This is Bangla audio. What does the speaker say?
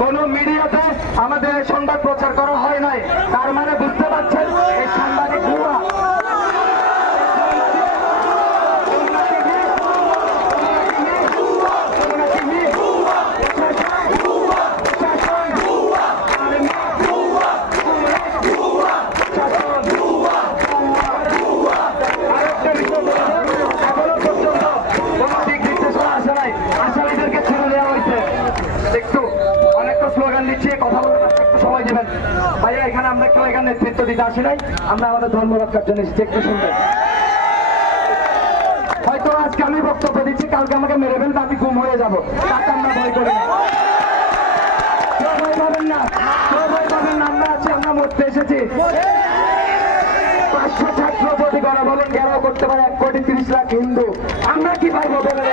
কোন মিডিয়াতে আমাদের এই সংবাদ প্রচার করা হয় নাই, তার মানে বুঝতে পারছেন এই সাংবাদিক ভুয়া। ভাইয়া এখানে আমরা কেউ এখানে নেতৃত্ব দিতে আসি নাই, আমরা আমাদের ধর্ম রক্ষার জন্য এসেছি, একটু শুনবেন। হয়তো আজকে আমি বক্তব্য দিচ্ছি, কালকে আমাকে মেরে ফেলবে, আমি গুম হয়ে যাবো, তাকে আমরা ভয় করি না। ভয় পাবেন না, ভয় পাবেন না, আমরা আছি, আমরা মরতে এসেছি। 500 ছাত্র প্রতি গণভবন ঘেরাও করতে পারে 1,30,00,000 হিন্দু, আমরা কি পাইবো বলে